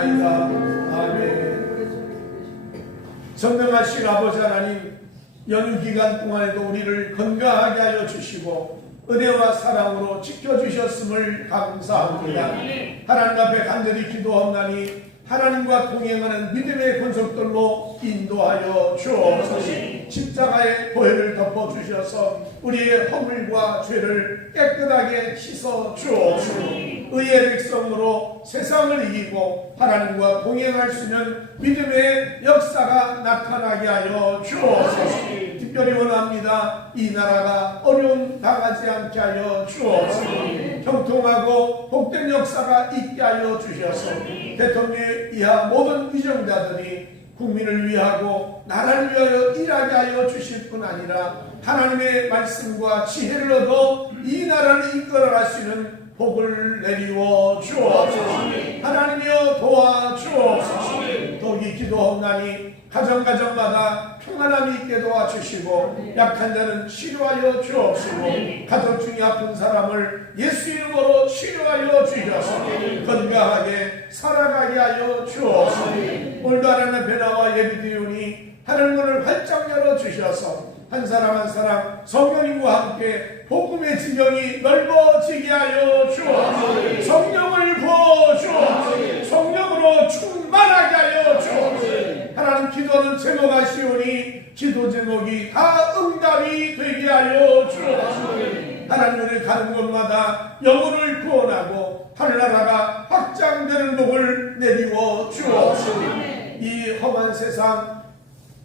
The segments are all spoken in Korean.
기도하옵나이다. 아멘. 선명하신 아버지 하나님, 연휴 기간 동안에도 우리를 건강하게 하여 주시고 은혜와 사랑으로 지켜주셨음을 감사합니다. 하나님 앞에 간절히 기도하옵나니 하나님과 동행하는 믿음의 권속들로 인도하여 주옵소서. 십자가의 보혈을 덮어주셔서 우리의 허물과 죄를 깨끗하게 씻어 주옵소서. 의의 백성으로 세상을 이기고 하나님과 동행할 수 있는 믿음의 역사가 나타나게 하여 주옵소서. 특별히 원합니다. 이 나라가 어려움 당하지 않게 하여 주옵소서. 형통하고 복된 역사가 있게 하여 주셔서 대통령 이하 모든 위정자들이 국민을 위하고 나라를 위하여 일하게 하여 주실 뿐 아니라 하나님의 말씀과 지혜를 얻어 이 나라를 이끌어갈 수 있는 복을 내리워 주옵소서. 하나님이여 도와주옵소서. 더욱이 기도하옵나니 가정마다 평안함이 있게 도와주시고 약한 자는 치료하여 주옵시고 가족 중에 아픈 사람을 예수 이름으로 치료하여 주셔서 건강하게 살아가게 하여 주옵소서. 오늘도 하나님의 변화와 예비되오니 하늘문을 활짝 열어주셔서 한 사람 한 사람 성령님과 함께 복음의 지경이 넓어지게 하여 주옵소서. 성령을 부어 주옵소서. 성령으로 충만하게 하여 주옵소서. 하나님 기도는 제목하시오니 기도 제목이 다 응답이 되게 하여 주옵소서. 하나님 우리 가는 곳마다 영혼을 구원하고 하늘나라가 확장되는 복을 내리워 주옵소서. 이 험한 세상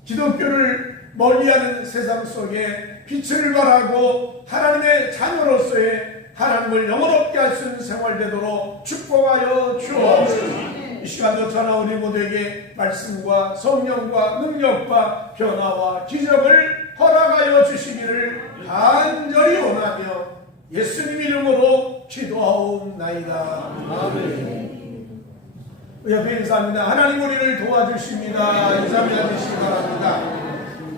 기독교를 멀리하는 세상 속에 빛을 발하고 하나님의 자녀로서의 하나님을 영원롭게 할 수 있는 생활 되도록 축복하여 주옵소서. 이 시간도 저나 우리 모두에게 말씀과 성령과 능력과 변화와 기적을 허락하여 주시기를 간절히 원하며 예수님 이름으로 기도하옵나이다. 아멘. 옆에 인사합니다. 하나님 우리를 도와주십니다. 인사합니다. 주시기 바랍니다.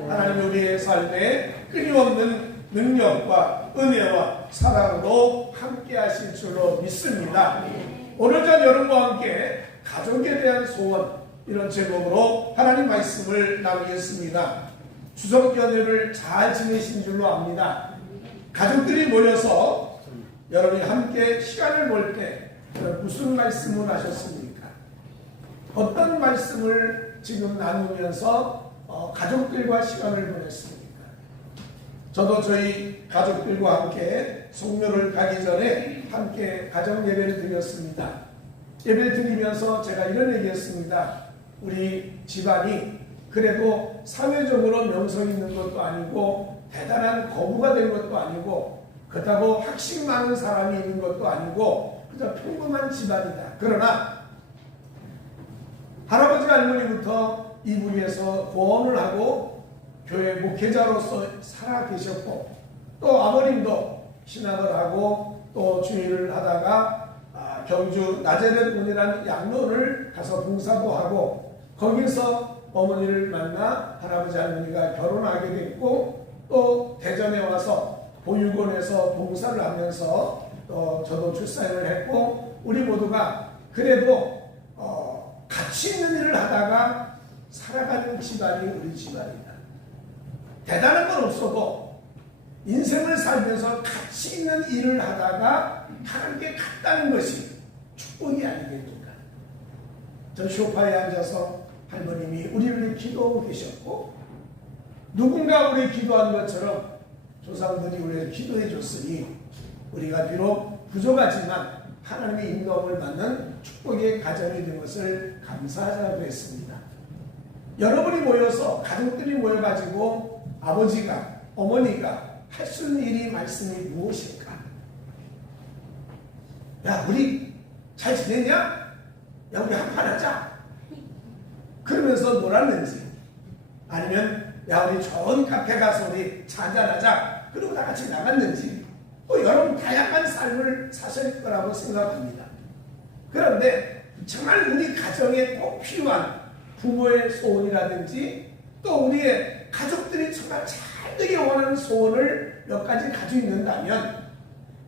하나님 우리의 삶에 끊임없는 능력과 은혜와 사랑으로 함께 하실 줄로 믿습니다. 오늘 전 여러분과 함께 가족에 대한 소원, 이런 제목으로 하나님 말씀을 나누겠습니다. 추석 연휴를 잘 지내신 줄로 압니다. 가족들이 모여서 여러분이 함께 시간을 볼 때 무슨 말씀을 하셨습니까? 어떤 말씀을 지금 나누면서 가족들과 시간을 보냈습니까? 저도 저희 가족들과 함께 성묘를 가기 전에 함께 가정 예배를 드렸습니다. 예배를 드리면서 제가 이런 얘기했습니다. 우리 집안이 그래도 사회적으로 명성이 있는 것도 아니고 대단한 거부가 된 것도 아니고 그렇다고 학식 많은 사람이 있는 것도 아니고 그저 평범한 집안이다. 그러나 할아버지 할머니부터 이 부리에서 구원을 하고 교회 목회자로서 살아 계셨고 또 아버님도 신학을 하고 또 주일을 하다가 경주 나제렛문이라는 양로를 가서 봉사도 하고 거기서 어머니를 만나 할아버지 할머니가 결혼하게 됐고 또 대전에 와서 보육원에서 봉사를 하면서 또 저도 출산을 했고 우리 모두가 그래도 가치 있는 일을 하다가 살아가는 집안이 우리 집안이다. 대단한 건 없어도 인생을 살면서 가치 있는 일을 하다가 하나님께 갔다는 것이 축복이 아니겠는가. 저 소파에 앉아서 할머님이 우리를 기도하고 계셨고 누군가 우리 기도한 것처럼 조상들이 우리를 기도해 줬으니 우리가 비록 부족하지만 하나님의 인도함을 받는 축복의 가정이 된 것을 감사하자고 했습니다. 여러분이 모여서 가족들이 모여가지고 아버지가 어머니가 할 수 있는 일이 말씀이 무엇일까? 야 우리 잘 지냈냐? 야 우리 한판 하자. 그러면서 놀았는지 아니면 야 우리 좋은 카페 가서 우리 한잔하자. 그러고 다 같이 나갔는지 여러분 다양한 삶을 사실 거라고 생각합니다. 그런데 정말 우리 가정에 꼭 필요한 부모의 소원이라든지 또 우리의 가족들이 정말 잘 되길 원하는 소원을 몇 가지 가지고 있는다면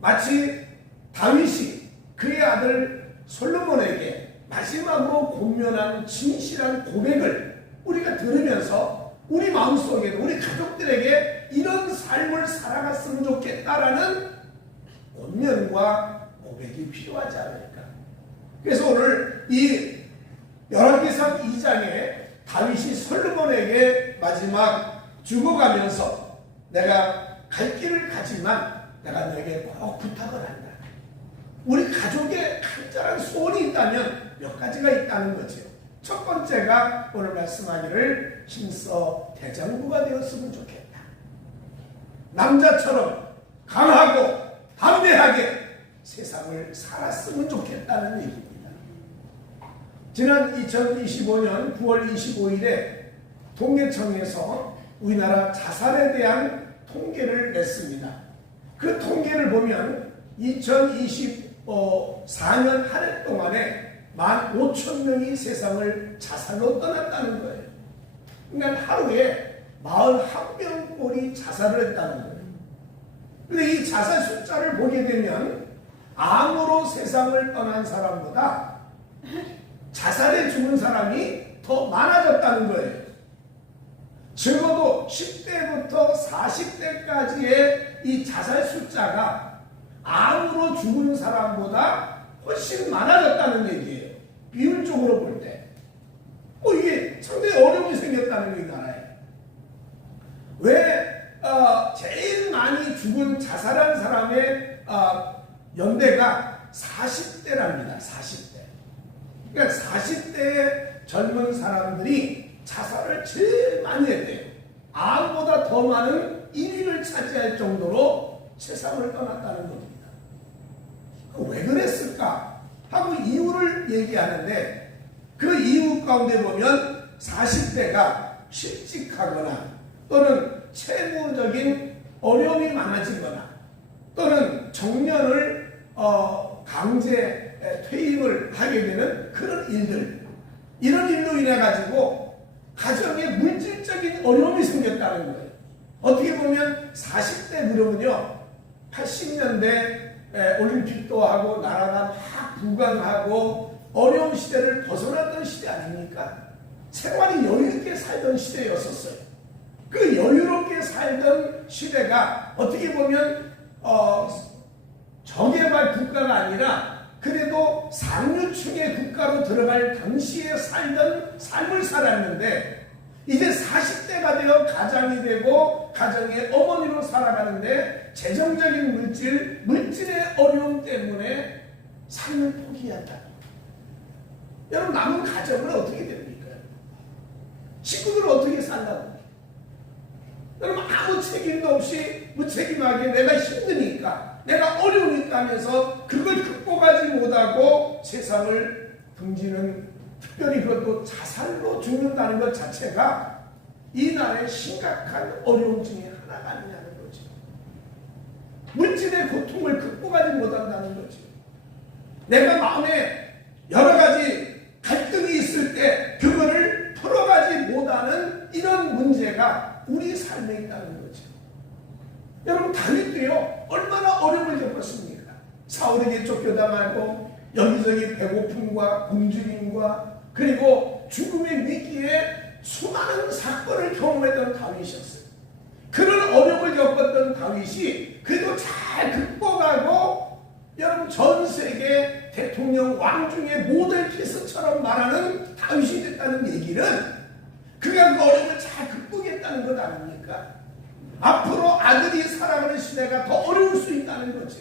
마치 다윗이 그의 아들 솔로몬에게 마지막으로 권면한 진실한 고백을 우리가 들으면서 우리 마음속에도 우리 가족들에게 이런 삶을 살아갔으면 좋겠다라는 권면과 고백이 필요하지 않을까. 그래서 오늘 이 열왕기상 2장에 다윗이 솔로몬에게 마지막 죽어가면서 내가 갈 길을 가지만 내가 너에게 꼭 부탁을 한다. 우리 가족의 간절한 소원이 있다면 몇 가지가 있다는 거죠. 첫 번째가 오늘 말씀하기를 힘써 대장부가 되었으면 좋겠다. 남자처럼 강하고 담대하게 세상을 살았으면 좋겠다는 얘기입니다. 지난 2025년 9월 25일에 통계청에서 우리나라 자살에 대한 통계를 냈습니다. 그 통계를 보면 2024년 한 해 동안에 15,000명이 세상을 자살로 떠났다는 거예요. 그러니까 하루에 41명꼴이 자살을 했다는 거예요. 근데 이 자살 숫자를 보게 되면 암으로 세상을 떠난 사람보다 자살에 죽은 사람이 더 많아졌다는 거예요. 적어도 10대부터 40대까지의 이 자살 숫자가 암으로 죽은 사람보다 훨씬 많아졌다는 얘기예요. 비율적으로 볼 때. 이게 상당히 어려움이 생겼다는 게 나라에. 왜 제일 많이 죽은 자살한 사람의 연대가 40대랍니다. 40대. 그러니까 40대의 젊은 사람들이 자살을 제일 많이 했대요. 암보다 더 많은 1위를 차지할 정도로 세상을 떠났다는 겁니다. 왜 그랬을까 하고 이유를 얘기하는데 그 이유 가운데 보면 40대가 실직하거나 또는 채무적인 어려움이 많아지거나 또는 정년을 강제 퇴임을 하게 되는 그런 일들, 이런 일로 인해 가지고 가정에 물질적인 어려움이 생겼다는 거예요. 어떻게 보면 40대 그러면요 80년대 올림픽도 하고 나라가 막 부강하고 어려운 시대를 벗어났던 시대 아닙니까? 생활이 여유있게 살던 시대였었어요. 그 여유롭게 살던 시대가 어떻게 보면 저개발 국가가 아니라 그래도 상류층의 국가로 들어갈 당시에 살던 삶을 살았는데 이제 40대가 되어 가장이 되고 가정의 어머니로 살아가는데 재정적인 물질의 어려움 때문에 삶을 포기한다. 여러분 남은 가정은 어떻게 됩니까? 식구들은 어떻게 살라고? 여러분 아무 책임도 없이 무책임하게 내가 힘드니까 내가 어려우니까 하면서 그걸 극복하지 못하고 세상을 등지는, 특별히 그것도 자살로 죽는다는 것 자체가 이 나라의 심각한 어려움 중에 하나가 아니냐는 거죠. 물질의 고통을 극복하지 못한다는 거죠. 내가 마음에 여러 가지 갈등이 있을 때 그거를 풀어가지 못하는 이런 문제가 우리 삶에 있다는 거죠. 여러분 다윗도요 얼마나 어려움을 겪었습니까? 사울에게 쫓겨당하고 여기저기 배고픔과 굶주림과 그리고 죽음의 위기에 수많은 사건을 경험했던 다윗이었어요. 그런 어려움을 겪었던 다윗이 그래도 잘 극복하고 여러분 전 세계 대통령 왕 중에 모델 피스처럼 말하는 다윗이 됐다는 얘기는 그가 그 어려움을 잘 극복했다는 것 아닙니까? 앞으로 아들이 살아가는 시대가 더 어려울 수 있다는 거죠.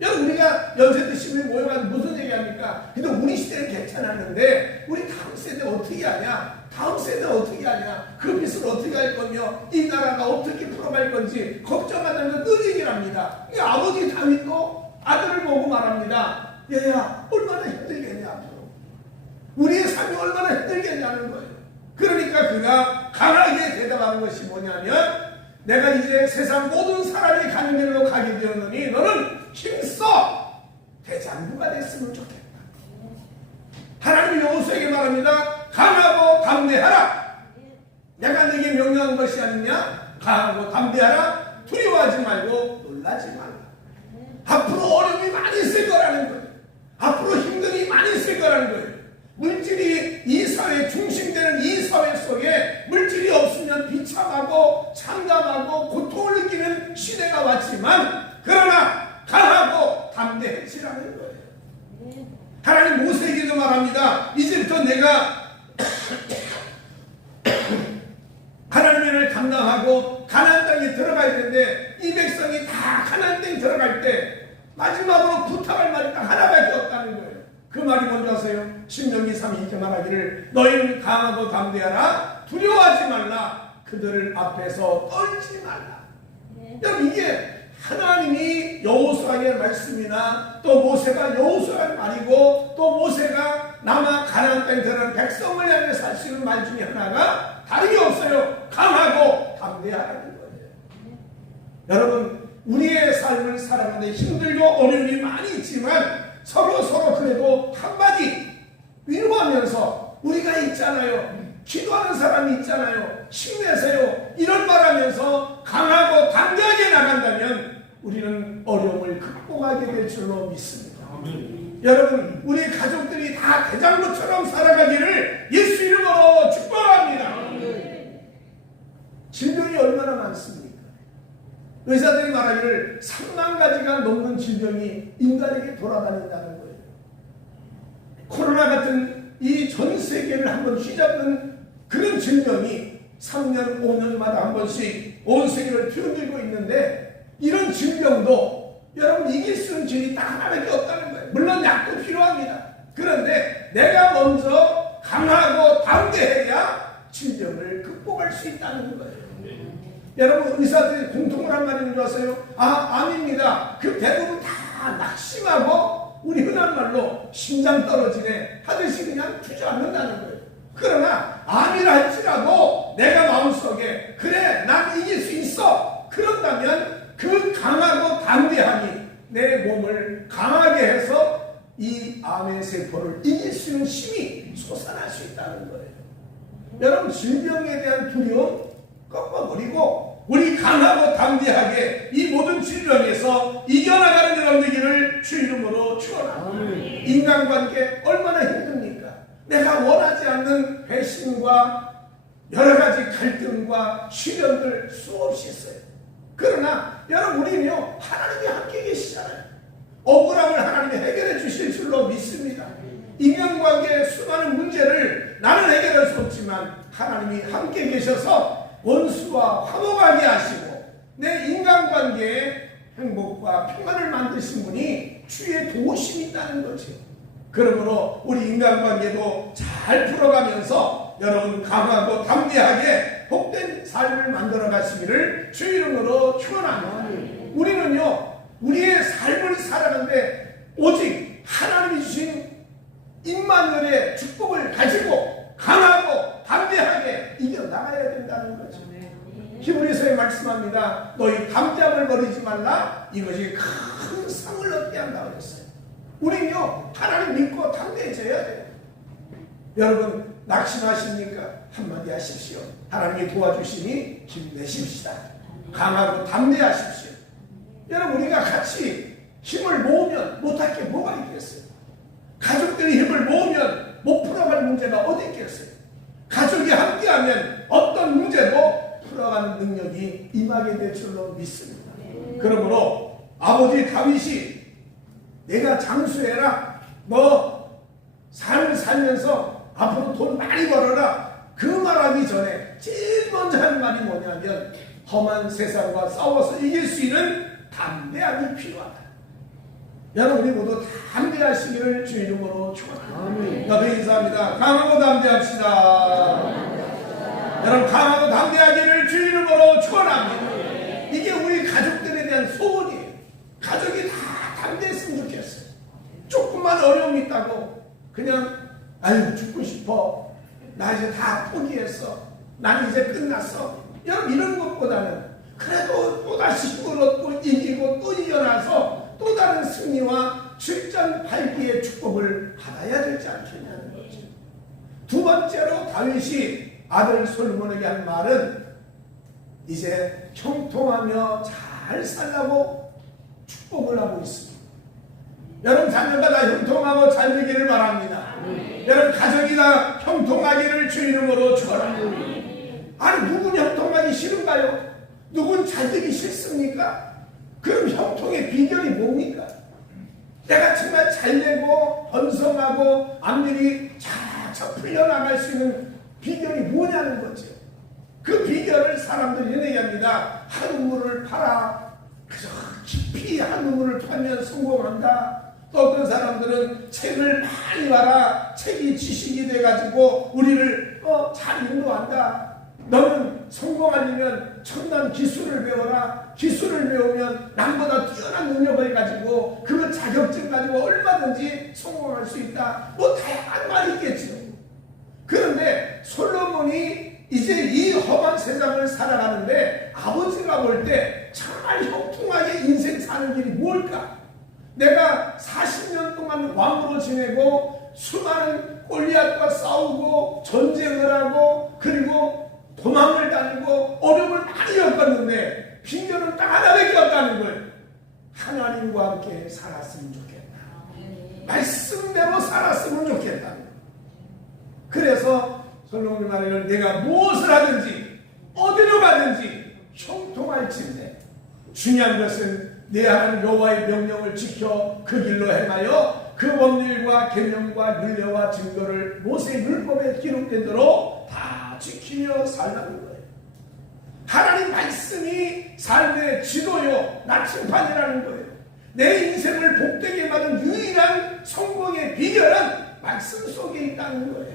여러분 우리가 연세 드시면 모여가지고 무슨 얘기합니까? 근데 우리 시대는 괜찮았는데 우리 다음 세대 어떻게 하냐? 다음 세대 어떻게 하냐? 그 빚을 어떻게 할 거며 이 나라가 어떻게 풀어갈 건지 걱정하는 건 늘 얘기를 합니다. 이 아버지 다윗도 아들을 보고 말합니다. 얘야 얼마나 힘들겠냐 앞으로. 우리의 삶이 얼마나 힘들겠냐는 거예요. 그러니까 그가 강하게 대답하는 것이 뭐냐면 내가 이제 세상 모든 사람이 가는 길로 가게 되었느니 너는 힘써 대장부가 됐으면 좋겠다. 하나님이 여호수아에게 말합니다. 강하고 담대하라. 내가 네게 명령한 것이 아니냐? 강하고 담대하라. 두려워하지 말고 놀라지 말라. 앞으로 어려움이 많이 있을 거라는 거예요. 앞으로 힘듦이 많이 있을 거라는 거예요. 물질이 이 사회 중심되는 이 사회 속에 물질이 없으면 비참하고 참담하고 고통을 느끼는 시대가 왔지만 그러나 강하고 담대해지라는 거예요. 하나님 모세에게도 말합니다. 이제부터 내가 하나님의 일을 감당하고 가나안 땅에 들어가야 되는데 이 백성이 다 가나안 땅에 들어갈 때 마지막으로 부탁할 말이 딱 하나밖에 없다는 거예요. 그 말이 뭔지 아세요? 신명기 3장 말하기를 너희는 강하고 담대하라 두려워하지 말라 그들을 앞에서 떨지 말라. 여러분 이게 하나님이 여호수아의 말씀이나 또 모세가 여호수아의 말이고 또 모세가 남아 가나안 땅에 들어간 백성을 향해서 할 수 있는 말 중에 하나가 다름이 없어요. 강하고 담대하라는 거예요. 여러분 우리의 삶을 살아가는데 힘들고 어려움이 많이 있지만 서로 그래도 한마디 위로하면서 우리가 있잖아요. 기도하는 사람이 있잖아요. 힘내세요. 이런 말하면서 강하고 담대하게 나간다면 우리는 어려움을 극복하게 될 줄로 믿습니다. 여러분 우리 가족들이 다 대장로처럼 살아가기를 예수 이름으로 축복합니다. 질병이 얼마나 많습니까? 의사들이 말하기를 3만 가지가 넘는 질병이 인간에게 돌아다닌다는 거예요. 코로나 같은 이 전 세계를 한번 휘잡는 그런 질병이 3년, 5년마다 한 번씩 온 세계를 뒤흔들고 있는데 이런 질병도 여러분 이길 수 있는 질이 딱 하나밖에 없다는 거예요. 물론 약도 필요합니다. 그런데 내가 먼저 강하고 담대해야 질병을 극복할 수 있다는 거예요. 여러분 의사들이 공통을 한 말이 뭔지 아세요? 아닙니다. 그 대부분 다 낙심하고 우리 흔한 말로 심장 떨어지네 하듯이 그냥 주저앉는다는 거예요. 그러나 암이라 할지라도 내가 마음속에 그래 난 이길 수 있어 그런다면 그 강하고 담대함이 내 몸을 강하게 해서 이 암의 세포를 이길 수 있는 힘이 솟아날 수 있다는 거예요. 여러분 질병에 대한 두려움 꺾어버리고 우리 강하고 담대하게 이 모든 질병에서 이겨나가는 여러분 되기를 주 이름으로 축원합니다. 인간관계 얼마나 힘듭니까? 내가 원하지 않는 배신과 여러 가지 갈등과 시련들 수없이 있어요. 그러나 여러분 우리는요 하나님이 함께 계시잖아요. 억울함을 하나님이 해결해 주실 줄로 믿습니다. 인간관계의 수많은 문제를 나는 해결할 수 없지만 하나님이 함께 계셔서 원수와 화목하게 하시고 내 인간관계에 행복과 평안을 만드신 분이 주의 도우심이 있다는 거죠. 그러므로 우리 인간관계도 잘 풀어가면서 여러분 강하고 담대하게 복된 삶을 만들어 가시기를 주 이름으로 축원합니다. 우리는요 우리의 삶을 살아가는데 오직 하나님이 주신 임마누엘의 축복을 가지고 강하고 담대하게 이겨나가야 된다는 거죠. 히브리서에 말씀합니다. 너희 담대함을 버리지 말라. 이것이 큰 상을 얻게 한다고 했어요. 우리는요 하나님 믿고 담대해져야 돼요. 여러분 낙심하십니까? 한마디 하십시오. 하나님이 도와주시니 힘내십시다. 강하고 담대하십시오. 여러분 우리가 같이 힘을 모으면 못할 게 뭐가 있겠어요? 가족들이 힘을 모으면 못 풀어갈 문제가 어디 있겠어요? 가족이 함께하면 어떤 문제도 풀어가는 능력이 임하게 될 줄로 믿습니다. 그러므로 아버지 다윗이 내가 장수해라 너 삶을 살면서 앞으로 돈 많이 벌어라 그 말하기 전에 제일 먼저 한 말이 뭐냐면 험한 세상과 싸워서 이길 수 있는 담대함이 필요하다. 여러분 우리 모두 담대하시기를 주 이름으로 축원합니다. 여러분 인사합니다. 강하고 담대합시다. 여러분 강하고 담대하기를 주 이름으로 축원합니다. 이게 우리 가족들에 대한 소원이에요. 가족이 다 담대했으면 좋겠어요. 조금만 어려움이 있다고 그냥 아유 죽고 싶어 나 이제 다 포기했어 난 이제 끝났어 여러분 이런 것보다는 그래도 또다시 힘을 얻고 이기고 또 이겨나서 또 다른 승리와 출전팔기의 축복을 받아야 되지 않겠냐는 거죠. 두 번째로 다윗이 아들 솔로몬에게 한 말은 이제 형통하며 잘 살라고 축복을 하고 있습니다. 여러분 자녀가 다 형통하고 잘 되기를 바랍니다. 여러분 가정이 다 형통하기를 주 이름으로 축원합니다. 아니 누군 형통하기 싫은가요? 누군 잘 되기 싫습니까? 그럼 형통의 비결이 뭡니까? 내가 정말 잘 되고 번성하고 앞일이 착착 풀려나갈 수 있는 비결이 뭐냐는 거죠. 그 비결을 사람들이 얘기합니다. 한우물을 팔아. 그저 깊이 한우물을 팔면 성공한다. 또 어떤 사람들은 책을 많이 봐라. 책이 지식이 돼가지고 우리를 잘 인도한다. 너는 성공하려면 첨단 기술을 배워라. 기술을 배우면 남보다 뛰어난 능력을 가지고 그 자격증 가지고 얼마든지 성공할 수 있다. 뭐 다양한 말이 있겠죠. 그런데 솔로몬이 이제 이 험한 세상을 살아가는데 아버지가 볼 때 정말 형통하게 인생 사는 길이 뭘까? 내가 40년 동안 왕으로 지내고 수많은 골리앗과 싸우고 전쟁을 하고 그리고 도망을 다니고 어려움을 많이 겪었는데 빈결은 딱 하나밖에 없다는 거예요. 하나님과 함께 살았으면 좋겠다. 말씀대로 살았으면 좋겠다. 그래서 솔로몬이 말하기를 내가 무엇을 하든지 어디로 가든지 형통할진대. 중요한 것은 내 하나님 여호와의 명령을 지켜 그 길로 행하여 그 법률과 계명과 율례와 증거를 모세의 율법에 기록된 대로 다 지키며 살라는 거예요. 하나님 말씀이 삶의 지도요 나침반이라는 거예요. 내 인생을 복되게 만든 유일한 성공의 비결은 말씀 속에 있다는 거예요.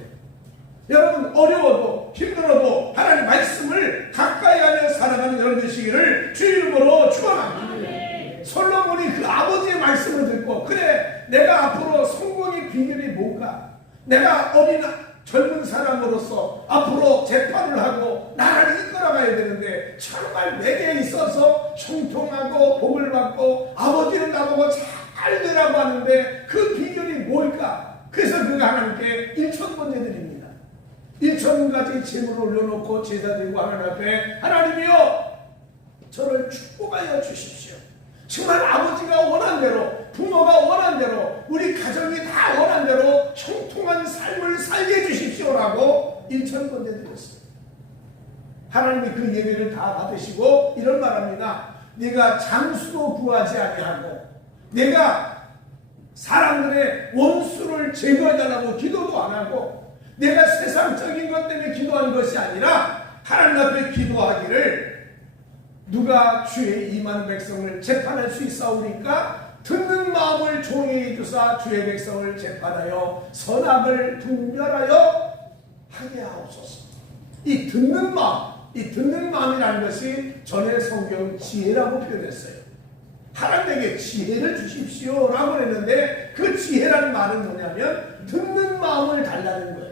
여러분 어려워도 힘들어도 하나님 말씀을 가까이 하며 살아가는 여러분 되시기를 주 이름으로 축원합니다. 솔로몬이 그 아버지의 말씀을 듣고 그래 내가 앞으로 성공의 비결이 뭔가 내가 어린 젊은 사람으로서 앞으로 재판을 하고 나라를 이끌어가야 되는데 정말 내게 있어서 형통하고 복을 받고 아버지는 나보고 잘 되라고 하는데 그 비결이 뭘까? 그래서 그가 하나님께 1,000번째 드립니다. 1,000가지 재물을 올려놓고 제사 드리고 하나님 앞에 하나님이여 저를 축복하여 주십시오. 정말 아버지가 원한 대로 부모가 원한 대로 우리 가정이 다 원한 대로 형통한 삶을 살게 해주십시오라고 1,000번째 드렸어요. 하나님이 그 예배를 다 받으시고 이런 말합니다. 내가 장수도 구하지 아니하고 내가 사람들의 원수를 제거해달라고 기도도 안 하고 내가 세상적인 것 때문에 기도한 것이 아니라 하나님 앞에 기도하기를 누가 주의 임한 백성을 재판할 수 있사오니까 듣는 마음을 종에게 주사 주의 백성을 재판하여 선악을 분별하여 하게 하옵소서. 이 듣는 마음이라는 것이 전에 성경 지혜라고 표현했어요. 하나님에게 지혜를 주십시오라고 했는데 그 지혜라는 말은 뭐냐면 듣는 마음을 달라는 거예요.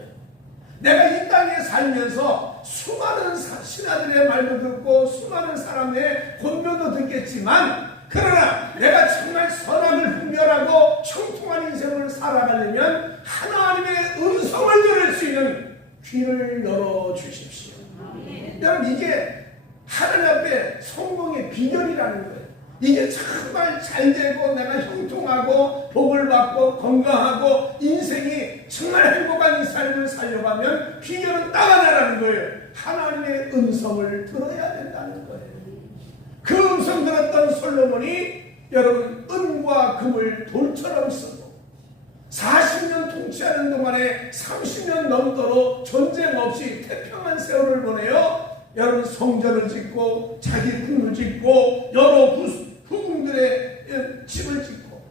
내가 이 땅에 살면서 수많은 신하들의 말도 듣고 수많은 사람의 권면도 듣겠지만 그러나 내가 정말 선악을 분별하고 형통한 인생을 살아가려면 하나님의 음성을 들을 수 있는 귀를 열어주십시오. 여러분 이게 하나님 앞에 성공의 비결이라는 거예요. 이게 정말 잘 되고 내가 형통하고 복을 받고 건강하고 인생이 정말 행복한 이 삶을 살려가면 비결은 딱 하나라는 거예요. 하나님의 음성을 들어야 된다는 거예요. 그 음성 들었던 솔로몬이 여러분 은과 금을 돌처럼 쓰고 40년 통치하는 동안에 30년 넘도록 전쟁 없이 태평한 세월을 보내요. 여러분 성전을 짓고 자기 궁을 짓고 여러 후궁들의 집을 짓고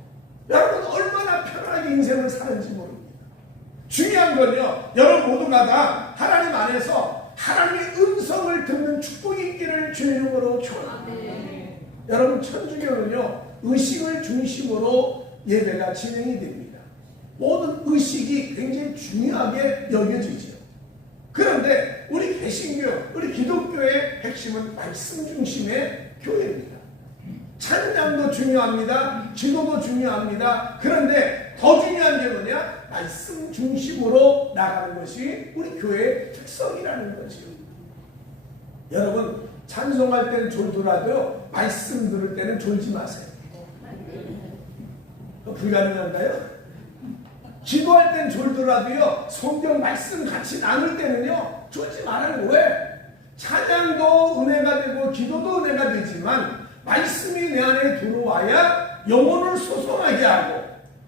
여러분 얼마나 편하게 인생을 사는지 모릅니다. 중요한 건요 여러분 모두가 다 하나님 안에서 하나님의 음성을 듣는 축복이 있기를 주님으로 축원합니다. 여러분 천주교는요 의식을 중심으로 예배가 진행이 됩니다. 모든 의식이 굉장히 중요하게 여겨지죠. 그런데 우리 개신교, 우리 기독교의 핵심은 말씀 중심의 교회입니다. 찬양도 중요합니다. 기도도 중요합니다. 그런데 더 중요한 게 뭐냐? 말씀 중심으로 나가는 것이 우리 교회의 특성이라는 거죠. 여러분 찬송할 때는 졸더라도요 말씀 들을 때는 졸지 마세요. 불가능한가요? 기도할 땐 졸더라도요, 성경 말씀 같이 나눌 때는요, 졸지 말아요. 왜? 찬양도 은혜가 되고 기도도 은혜가 되지만 말씀이 내 안에 들어와야 영혼을 소송하게 하고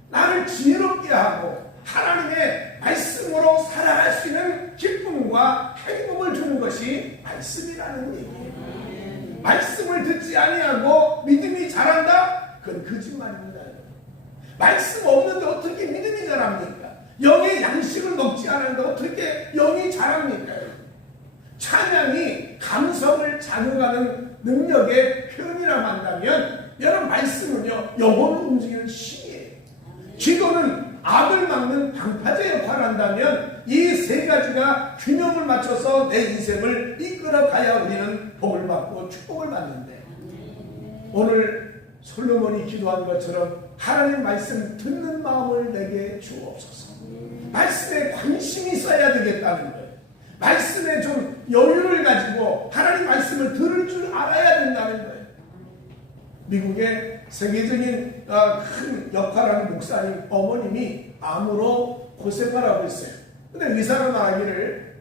나를 지혜롭게 하고 하나님의 말씀으로 살아갈 수 있는 기쁨과 행복을 주는 것이 말씀이라는 얘기예요. 말씀을 듣지 아니하고 믿음이 자란다? 그건 거짓말입니다. 말씀 없는데 어떻게 믿음이 자랍니까? 영의 양식을 먹지 않았는데 어떻게 영이 자랍니까? 찬양이 감성을 자극하는 능력의 표현이라고 한다면 여러분 말씀은요 영혼을 움직이는 힘이에요. 기도는 악을 막는 방파제 역할을 한다면 이 세 가지가 균형을 맞춰서 내 인생을 이끌어가야 우리는 복을 받고 축복을 받는데 오늘 솔로몬이 기도한 것처럼 하나님 말씀 듣는 마음을 내게 주옵소서. 말씀에 관심이 있어야 되겠다는 거예요. 말씀에 좀 여유를 가지고 하나님 말씀을 들을 줄 알아야 된다는 거예요. 미국의 세계적인 큰 역할을 하는 목사님 어머님이 암으로 고생을 하고 있어요. 근데 의사가 말하기를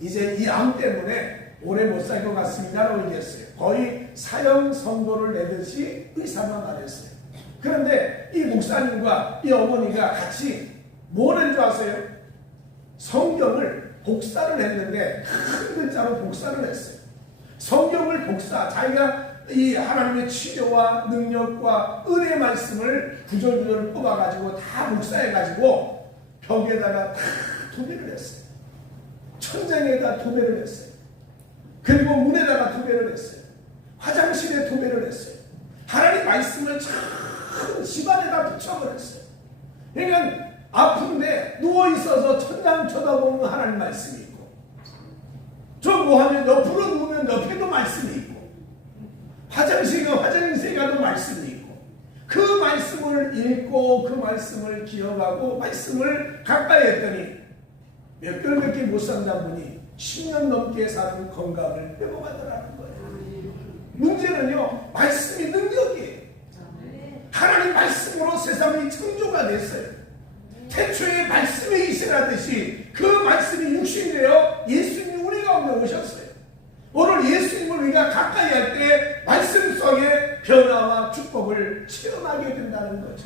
이제 이 암 때문에 오래 못 살 것 같습니다라고 얘기했어요. 거의 사형 선고를 내듯이 의사가 말했어요. 그런데 이 목사님과 이 어머니가 같이 뭘 한 줄 아세요? 성경을 복사를 했는데 큰 글자로 복사를 했어요. 성경을 자기가 이 하나님의 치료와 능력과 은혜의 말씀을 구절구절 뽑아가지고 다 복사해가지고 벽에다가 다 도배를 했어요. 천장에다 도배를 했어요. 그리고 문에다가 도배를 했어요. 화장실에 도배를 했어요. 하나님 말씀을 참 집안에다 붙여버렸어요. 그러니까 아픈데 누워있어서 천장 쳐다보면 하나님 말씀이 있고 저 뭐하면 옆으로 누우면 옆에도 말씀이 있고 화장실에 가도 말씀이 있고 그 말씀을 읽고 그 말씀을 기억하고 말씀을 가까이 했더니 몇 개월밖에 못 산다 보니 10년 넘게 사는 건강을 회복하더라는 거예요. 문제는요 말씀이 능력이에요. 하나님 말씀으로 세상이 창조가 됐어요. 태초에 말씀이 있으라듯이 그 말씀이 육신이 되어 예수님이 우리 가운데 오셨어요. 오늘 예수님을 우리가 가까이 할 때 말씀 속에 변화와 축복을 체험하게 된다는 거죠.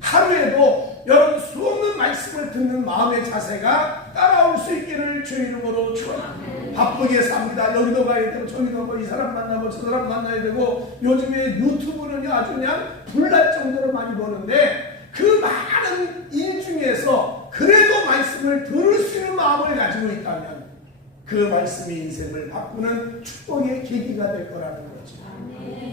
하루에도 여러분 수없는 말씀을 듣는 마음의 자세가 따라올 수 있기를 주 이름으로 축원합니다. 바쁘게 삽니다. 여기도 가야 되고 저기도 가고 이 사람 만나고 저 사람 만나야 되고 요즘에 유튜브는요 아주 그냥 불날 정도로 많이 보는데 그 많은 일 중에서 그래도 말씀을 들을 수 있는 마음을 가지고 있다면 그 말씀이 인생을 바꾸는 축복의 계기가 될 거라는 거죠.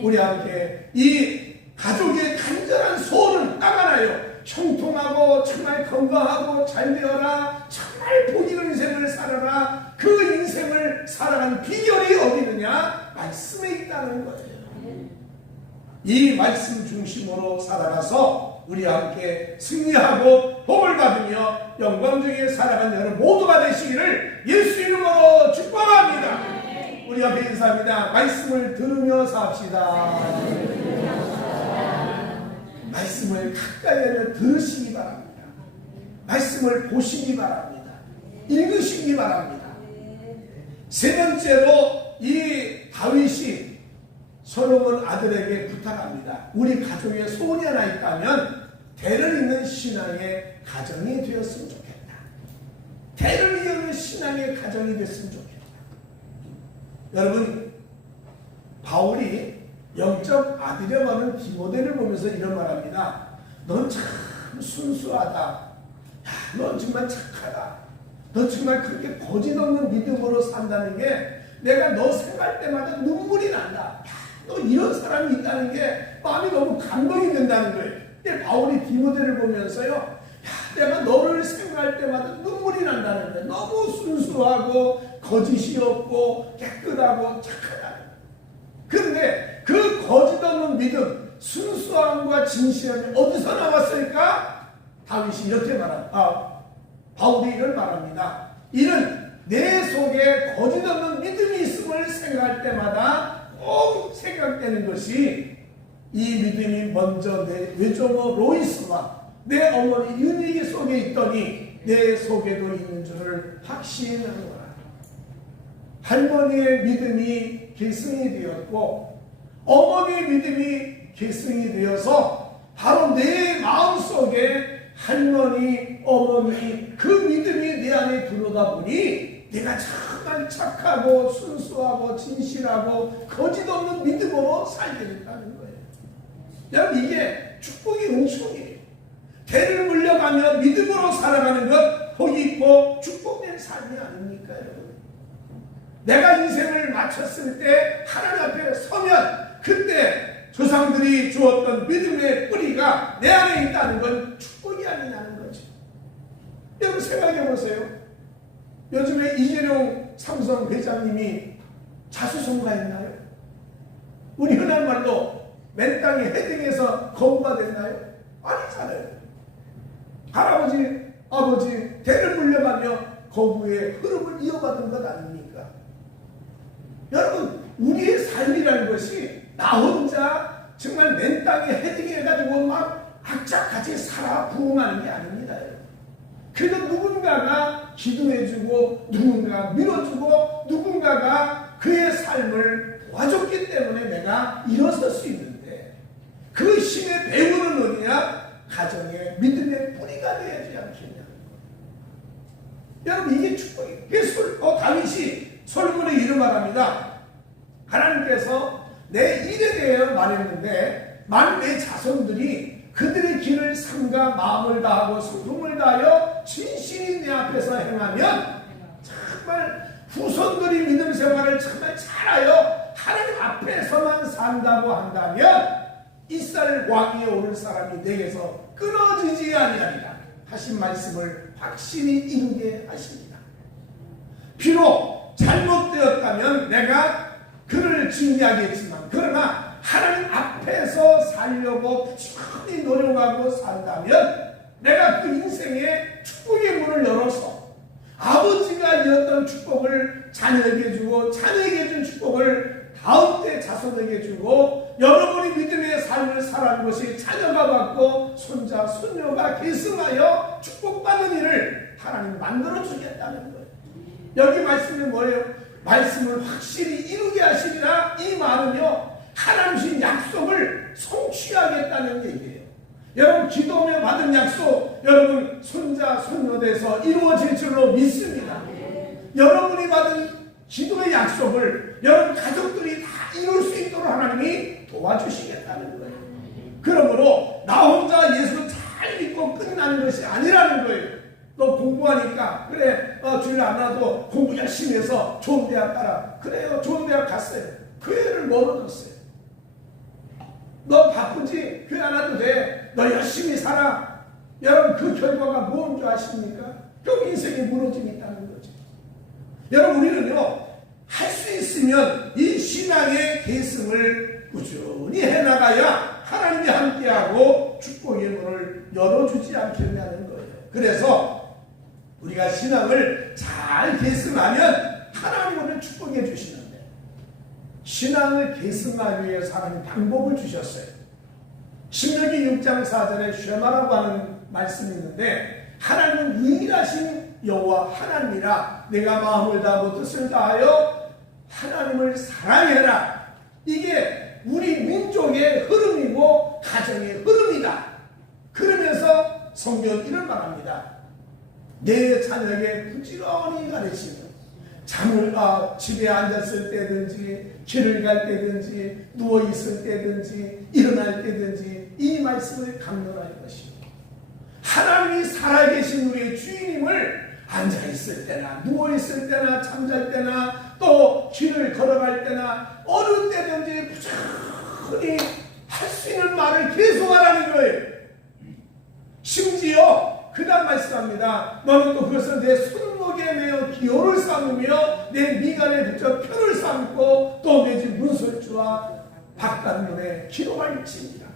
우리 함께 이 가족의 간절한 소원은 딱 하나요. 형통하고 정말 건강하고 잘 되어라. 정말 복 있는 인생을 살아라. 그 인생을 살아가는 비결이 어디 있느냐? 말씀에 있다는 거예요. 이 말씀 중심으로 살아가서 우리 함께 승리하고 복을 받으며 영광중에 살아가는 여러분 모두가 되시기를 예수 이름으로 축복합니다. 우리 앞에 인사합니다. 말씀을 들으며 삽시다. 말씀을 가까이 들으시기 바랍니다. 말씀을 보시기 바랍니다. 읽으시기 바랍니다. 세 번째로 이 다윗이 솔로몬 아들에게 부탁합니다. 우리 가족에 소원이 하나 있다면 대를 잇는 신앙의 가정이 되었으면 좋겠다. 대를 이으는 신앙의 가정이 됐으면 좋겠다. 여러분 바울이 영적 아들이라고 하는 디모데를 보면서 이런 말합니다. 넌 참 순수하다. 넌 정말 착하다. 너 정말 그렇게 거짓 없는 믿음으로 산다는 게 내가 너 생각할 때마다 눈물이 난다. 너 이런 사람이 있다는 게 마음이 너무 감동이 된다는 거예요. 근데 바울이 디모데를 보면서요. 내가 너를 생각할 때마다 눈물이 난다는 거예요. 너무 순수하고 거짓이 없고 깨끗하고 착하다. 그런데 그 거짓 없는 믿음, 순수함과 진실함이 어디서 나왔을까? 다윗이 이렇게 말합니다. 바울이 이런 말합니다. 이는 내 속에 거짓 없는 믿음이 있음을 생각할 때마다 꼭 생각되는 것이 이 믿음이 먼저 내 외조모 로이스와 내 어머니 윤희기 속에 있더니 내 속에도 있는 줄을 확신하노라. 할머니의 믿음이 계승이 되었고 어머니의 믿음이 계승이 되어서 바로 내 마음속에 할머니, 어머니 그 믿음이 내 안에 들어오다 보니 내가 정말 착하고 순수하고 진실하고 거짓 없는 믿음으로 살게 된다는 거예요. 여러분, 이게 축복의 은총이에요. 대를 물려가며 믿음으로 살아가는 것 복이 있고 축복된 삶이 아닙니까, 여러분? 내가 인생을 마쳤을 때 하나님 앞에 서면 그때 조상들이 주었던 믿음의 뿌리가 내 안에 있다는 건 축복이 아니냐는 거죠. 여러분, 생각해 보세요. 요즘에 이재룡 삼성 회장님이 자수성가했나요? 우리 흔한 말로 맨땅에 헤딩해서 거부가 됐나요? 아니잖아요. 할아버지, 아버지 대를 물려가며 거부의 흐름을 이어받은 것 아닙니까? 여러분, 우리의 삶이라는 것이 나 혼자 정말 맨땅에 헤딩해가지고 막 악착같이 살아 부흥하는 게 아닙니다. 그래도 누군가가 기도해주고 누군가가 밀어주고 누군가가 그의 삶을 도와줬기 때문에 내가 일어설 수 있는데 그 힘의 배후는 어디냐? 가정의 믿음의 뿌리가 되어야지 않겠냐. 여러분, 이게 축복이에요. 그래서 다윗이 솔로몬의 이름 말합니다. 하나님께서 내 일에 대해 말했는데 만일 내 자손들이 그들의 길을 삼가 마음을 다하고 성품을 다하여 진실이 내 앞에서 행하면 정말 후손들이 믿음 생활을 정말 잘하여 하나님 앞에서만 산다고 한다면 이스라엘 왕위에 오를 사람이 내게서 끊어지지 아니하리라 하신 말씀을 확신히 이루게 하십니다. 비록 잘못되었다면 내가 그를 징계하겠지만 그러나 하나님 앞에서 살려고 부지런히 노력하고 산다면 내가 그 인생에 축복의 문을 열어서 아버지가 이었던 축복을 자녀에게 주고 자녀에게 준 축복을 다음 때 자손에게 주고 여러분이 믿음의 삶을 살아가는 것이 자녀가 받고 손자, 손녀가 계승하여 축복받는 일을 하나님 만들어주겠다는 거예요. 여기 말씀이 뭐예요? 말씀을 확실히 이루게 하시리라. 이 말은요, 하나님 주신 약속을 성취하겠다는 얘기예요. 여러분, 기도하며 받은 약속, 여러분 손자, 손녀 돼서 이루어질 줄로 믿습니다. 여러분이 받은 기도의 약속을 여러분 가족들이 다 이룰 수 있도록 하나님이 도와주시겠다는 거예요. 그러므로 나 혼자 예수 잘 믿고 끝나는 것이 아니라는 거예요. 너 공부하니까 그래 주일 안 와도 공부 열심히 해서 좋은 대학 가라. 그래요, 좋은 대학 갔어요. 그 애를 멀어졌어요. 너 바쁘지? 교회 안 와도 돼. 너 열심히 살아. 여러분, 그 결과가 뭔 줄 아십니까? 그럼 인생이 무너짐이 있다는 거죠. 여러분, 우리는요 할 수 있으면 이 신앙의 계승을 꾸준히 해나가야 하나님이 함께하고 축복의 문을 열어주지 않겠냐는 거예요. 그래서 우리가 신앙을 잘 계승하면 하나님 오늘 축복해 주시는데 신앙을 계승하기 위해서 하나님 방법을 주셨어요. 신명기 6장 4절에 쉐마라고 하는 말씀이 있는데 하나님은 유일하신 여호와 하나님이라 내가 마음을 다하고 뜻을 다하여 하나님을 사랑해라. 이게 우리 민족의 흐름이고 가정의 흐름이다. 그러면서 성경은 이런 말합니다. 내 자녀에게 부지런히 가르치며 집에 앉았을 때든지 길을 갈 때든지 누워있을 때든지 일어날 때든지 이 말씀을 강론할 것이고 하나님이 살아계신 우리의 주인임을 앉아있을 때나 누워있을 때나 잠잘 때나 또 길을 걸어갈 때나 어느 때든지 부지런히 할 수 있는 말을 계속하라는 거예요. 심지어 그 다음 말씀합니다. 너는 또 그것을 내 손목에 매어 기호를 삼으며 내 미간에 붙여 표를 삼고 또 내 집 문설주와 바깥문에 기록할지니라.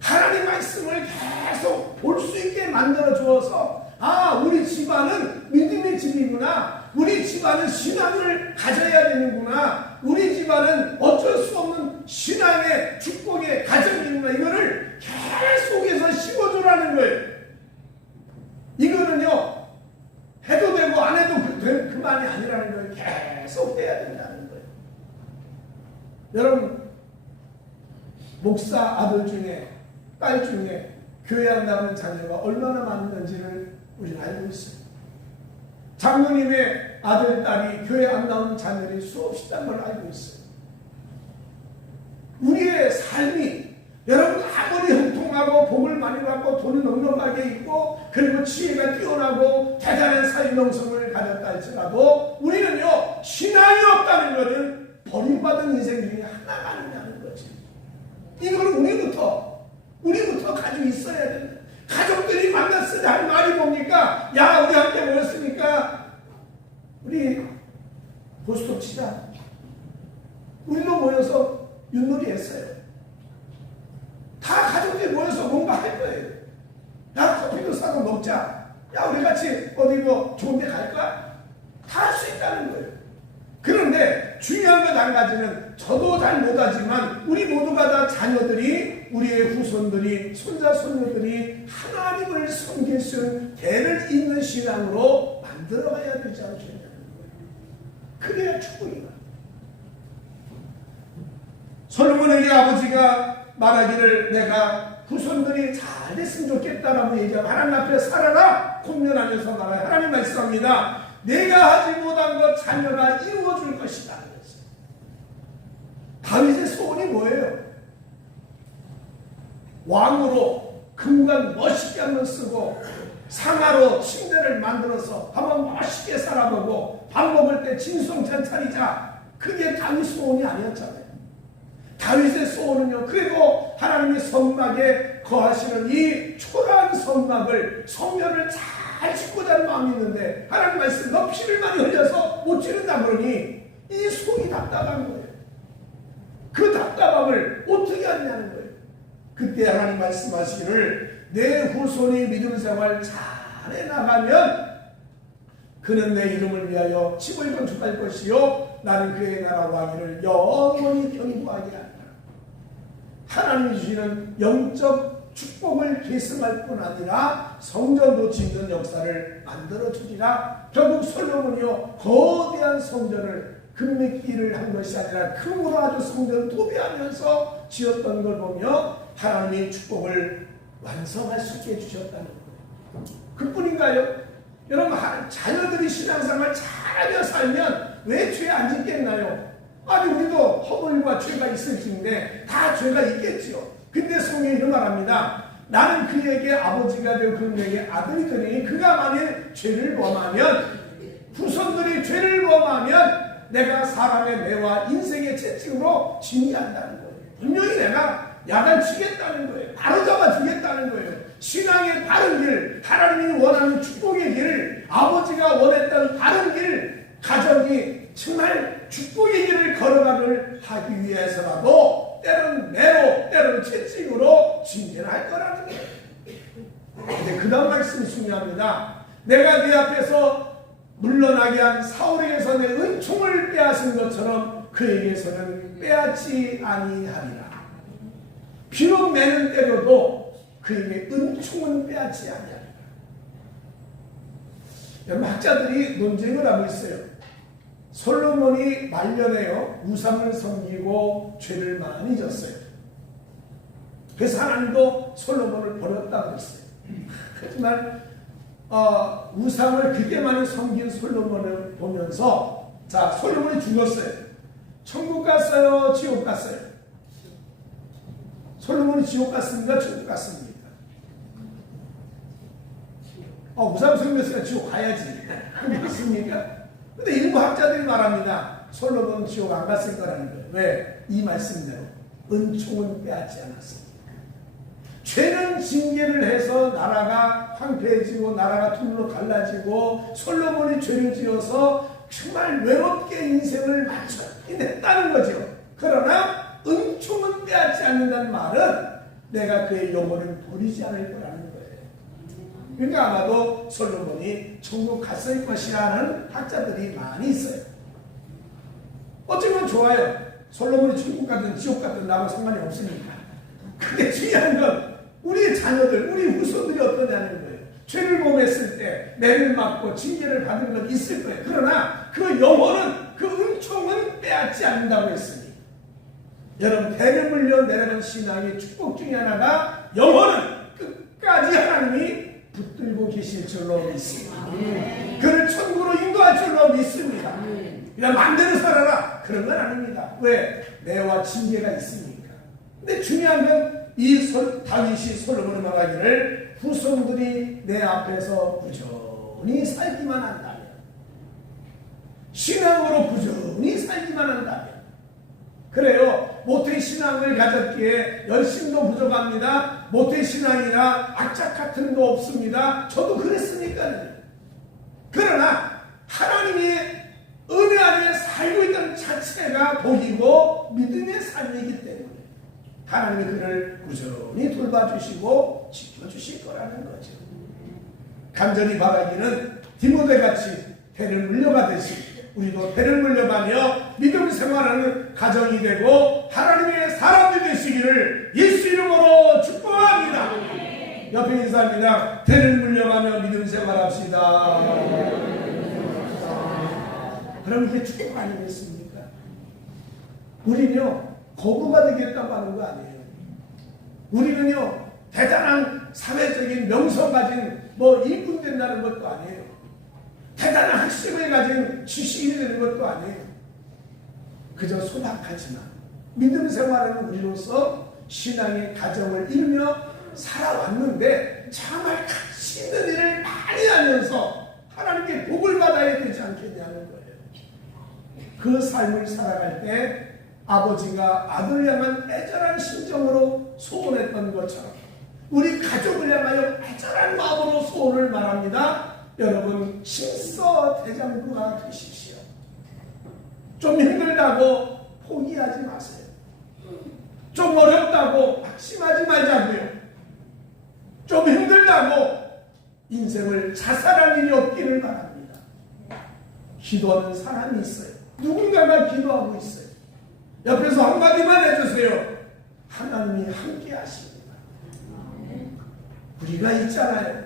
하나님 말씀을 계속 볼 수 있게 만들어 주어서 우리 집안은 믿음의 집이구나. 우리 집안은 신앙을 가져야 되는구나. 우리 집안은 어쩔 수 없는 신앙의 축복의 가정이구나. 이거를 계속해서 심어주라는 거예요. 그만이 아니라는 걸 계속 해야 된다는 거예요. 여러분, 목사 아들 중에, 딸 중에 교회 안 나오는 자녀가 얼마나 많은지를 우리는 알고 있어요. 장로님의 아들, 딸이 교회 안 나오는 자녀들이 수없이 있다는 걸 알고 있어요. 우리의 삶이 여러분 아무리 형통하고 복을 많이 받고 돈이 넉넉하게 있고 그리고 지혜가 뛰어나고 대단한 사회명성을 가졌다 할지라도 우리는요 신앙이 없다는 것은 버림받은 인생 중에 하나가 아니냐는 거지. 이걸 우리부터 가지고 있어야 된다. 가족들이 만났을 때 할 말이 뭡니까? 야, 우리 함께 모였으니까 우리 고스톱 치자. 우리도 모여서 윷놀이 했어요. 다 가족들이 모여서 뭔가 할 거예요. 야, 커피도 사고 먹자. 야, 우리 같이 어디 뭐 좋은 데 갈까? 다 할 수 있다는 거예요. 그런데 중요한 것 한 가지는 저도 잘 못하지만 우리 모두가 다 자녀들이 우리의 후손들이 손자 손녀들이 하나님을 섬길 수 있는 대를 잇는 신앙으로 만들어가야 되지 않겠냐는 거예요. 그래야 축복이다. 솔로몬에게 아버지가 말하기를 내가 후손들이 잘 됐으면 좋겠다라고 얘기하면 하나님 앞에 살아라 공면하면서 말해요. 하나님 말씀합니다. 내가 하지 못한 것 자녀가 이루어줄 것이다. 다윗의 소원이 뭐예요? 왕으로 금관 멋있게 한번 쓰고 상하로 침대를 만들어서 한번 멋있게 살아보고 밥 먹을 때 진송찬 차리자. 그게 다윗 소원이 아니었잖아요. 다윗의 소원은요, 그리고 하나님이 성막에 거하시는 이 초라한 성막을 성면을 잘 짓고자 하는 마음이 있는데 하나님 말씀 너 피를 많이 흘려서 못 지른다 그러니 이 속이 답답한 거예요. 그 답답함을 어떻게 하냐는 거예요. 그때 하나님 말씀하시기를 내 후손이 믿음 생활 잘해 나가면 그는 내 이름을 위하여 집을 건축할 것이요 나는 그의 나라 왕위를 영원히 경고하게 한다. 하나님이 주시는 영적 축복을 계승할 뿐 아니라 성전도 짓는 역사를 만들어주리라. 결국 솔로몬이요 거대한 성전을 금맥기를 한 것이 아니라 금으로 아주 성전을 도배하면서 지었던 걸 보며 하나님의 축복을 완성할 수 있게 해주셨다는 거예요. 그뿐인가요? 여러분 자녀들이 신앙생활 잘하며 살면 왜 죄 안 짓겠나요? 아니 우리도 허물과 죄가 있을지인데 다 죄가 있겠지요. 근데 성경이 이런 말합니다. 나는 그에게 아버지가 되고 그에게 아들이 되니 그가 만일 죄를 범하면 후손들이 죄를 범하면 내가 사람의 매와 인생의 채찍으로 징계한다는 거예요. 분명히 내가 야단치겠다는 거예요. 바로잡아 주겠다는 거예요. 신앙의 바른 길, 하나님이 원하는 축복의 길, 아버지가 원했던 바른 길, 가정이 정말 축복의 길을 걸어가를 하기 위해서라도 때론 매로, 때론 채찍으로 징계를 할 거라는 거예요. 근데 그 다음 말씀이 중요합니다. 내가 네 앞에서 물러나게 한 사울에게서 내 은총을 빼앗은 것처럼 그에게서는 빼앗지 아니하리라. 비록 매는 때려도 그에게 은총은 빼앗지 아니하리라. 여러분 학자들이 논쟁을 하고 있어요. 솔로몬이 말년에요 우상을 섬기고 죄를 많이 졌어요. 그래서 하나님도 솔로몬을 버렸다고 했어요. 하지만 우상을 그렇게 많이 섬긴 솔로몬을 보면서 자 솔로몬이 죽었어요. 천국 갔어요? 지옥 갔어요? 솔로몬이 지옥 갔습니까? 천국 갔습니까? 우상 섬겼으니까 지옥 가야지. 그렇습니까? 근데 일부 학자들이 말합니다. 솔로몬은 지옥 안 갔을 거라는 거예요. 왜? 이 말씀대로 은총은 빼앗지 않았습니다. 죄는 징계를 해서 나라가 황폐해지고 나라가 둘로 갈라지고 솔로몬이 죄를 지어서 정말 외롭게 인생을 마치긴 했다는 거죠. 그러나 은총은 빼앗지 않는다는 말은 내가 그의 영혼을 버리지 않을 거라는 거예요. 그러니까 아마도 솔로몬이 천국 갔을 것이라는 학자들이 많이 있어요. 어쩌면 좋아요. 솔로몬이 천국 가든 지옥 가든 나하고 상관이 없으니까. 근데 중요한 건 우리의 자녀들, 우리 후손들이 어떠냐는 거예요. 죄를 범했을 때 매를 맞고 징계를 받은 건 있을 거예요. 그러나 그 영혼은, 그 은총은 빼앗지 않는다고 했으니, 여러분, 대를 물려 내려간 신앙의 축복 중에 하나가 영혼은 끝까지 하나님이 붙들고 계실 줄로 믿습니다. 그를 천국으로 인도할 줄로 믿습니다. 그냥 마음대로 살아라, 그런 건 아닙니다. 왜? 매와 징계가 있으니까. 근데 중요한 건 이 다윗이 솔로몬을 말하기를 후손들이 내 앞에서 부지런히 살기만 한다면, 신앙으로 부지런히 살기만 한다면. 그래요. 모태 신앙을 가졌기에 열심도 부족합니다. 모태 신앙이라 악착 같은 거 없습니다. 저도 그랬으니까요. 그러나 하나님의 은혜 안에 살고 있는 자체가 복이고 믿음의 삶이기 때문에 하나님이 그를 꾸준히 돌봐주시고 지켜주실 거라는 거죠. 간절히 바라기는 디모데같이 배를 물려가듯이 우리도 배를 물려가며 믿음 생활하는 가정이 되고 하나님의 사람이 되시기를 예수 이름으로 축복합니다. 옆에 인사합니다. 배를 물려가며 믿음 생활합시다. 그럼 이게 축복 아니겠습니까? 우리는요, 거부가 되겠다고 하는 거 아니에요. 우리는요, 대단한 사회적인 명성 가진 일꾼 된다는 것도 아니에요. 대단한 학식을 가진 지식이 되는 것도 아니에요. 그저 소박하지만 믿음 생활하는 우리로서 신앙의 가정을 이루며 살아왔는데 정말 가치 있는 일을 많이 하면서 하나님께 복을 받아야 되지 않겠냐는 거예요. 그 삶을 살아갈 때 아버지가 아들을 향한 애절한 심정으로 소원했던 것처럼 우리 가족을 향하여 애절한 마음으로 소원을 말합니다. 여러분, 심서대장부가 되십시오. 좀 힘들다고 포기하지 마세요. 좀 어렵다고 낙심하지 말자고요. 좀 힘들다고 인생을 자살할 일이 없기를 바랍니다. 기도하는 사람이 있어요. 누군가가 기도하고 있어요. 옆에서 한마디만 해주세요. 하나님이 함께 하십니다. 우리가 있잖아요.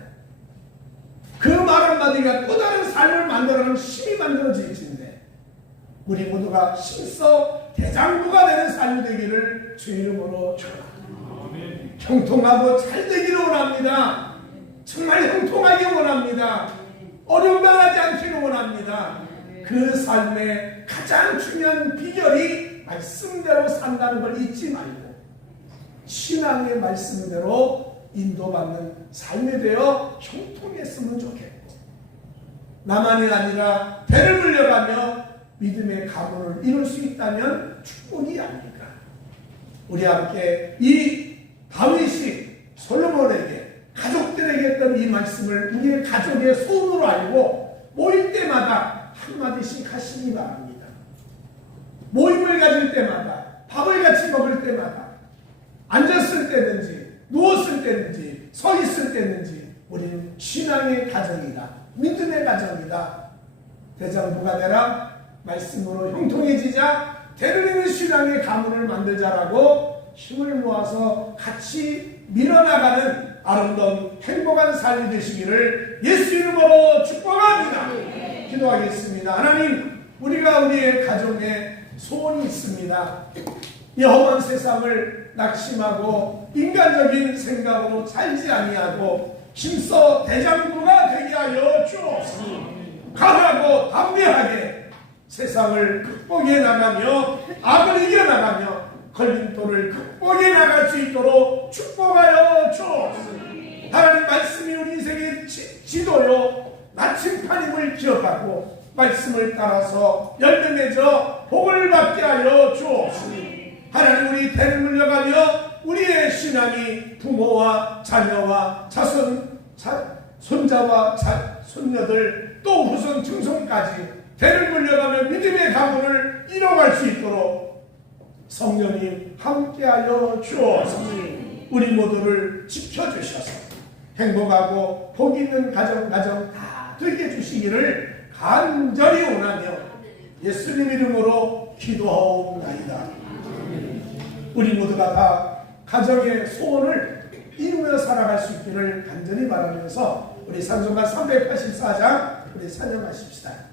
그 말 한마디가 또 다른 삶을 만들어가는 힘이 만들어질 텐데 우리 모두가 심서 대장부가 되는 삶이 되기를 주 이름으로 축원합니다. 형통하고 잘 되기를 원합니다. 정말 형통하기 원합니다. 어려움당하지 않기를 원합니다. 그 삶의 가장 중요한 비결이 말씀대로 산다는 걸 잊지 말고 신앙의 말씀대로 인도받는 삶이 되어 형통했으면 좋겠고, 나만이 아니라 배를 물려가며 믿음의 가문을 이룰 수 있다면 축복이 아닐까. 우리 함께 이 다윗이 솔로몬에게, 가족들에게 했던 이 말씀을 우리의 가족의 소원으로 알고 모일 때마다 한마디씩 하시기 바랍니다. 모임을 가질 때마다, 밥을 같이 먹을 때마다, 앉았을 때든지 누웠을 때든지 서 있을 때든지 우리는 신앙의 가정이다, 믿음의 가정이다. 대장부가 되라, 말씀으로 형통해지자, 대를 잇는 신앙의 가문을 만들자라고 힘을 모아서 같이 밀어나가는 아름다운 행복한 삶이 되시기를 예수 이름으로 축복합니다. 기도하겠습니다. 하나님, 우리가 우리의 가정에 소원이 있습니다. 이 험한 세상을 낙심하고 인간적인 생각으로 살지 아니하고 심서 대장부가 되게 하여 주옵소서. 강하고 담대하게 세상을 극복해 나가며 악을 이겨나가며 걸림돌을 극복해 나갈 수 있도록 축복하여 주옵소서. 하나님, 말씀이 우리 인생의 지도요 나침판임을 기억하고 말씀을 따라서 열매 맺어 복을 받게 하여 주옵소서. 하나님, 우리 대를 물려가며 우리의 신앙이 부모와 자녀와 자손, 손자와 손녀들 또 후손 증손까지 대를 물려가며 믿음의 가문을 이뤄갈 수 있도록 성령님 함께하여 주옵소서. 우리 모두를 지켜주셔서 행복하고 복 있는 가정 다 되게 해주시기를 간절히 원하며 예수님 이름으로 기도하옵나이다. 우리 모두가 다 가정의 소원을 이루며 살아갈 수 있기를 간절히 바라면서 우리 찬송가 384장 우리 찬양하십시다.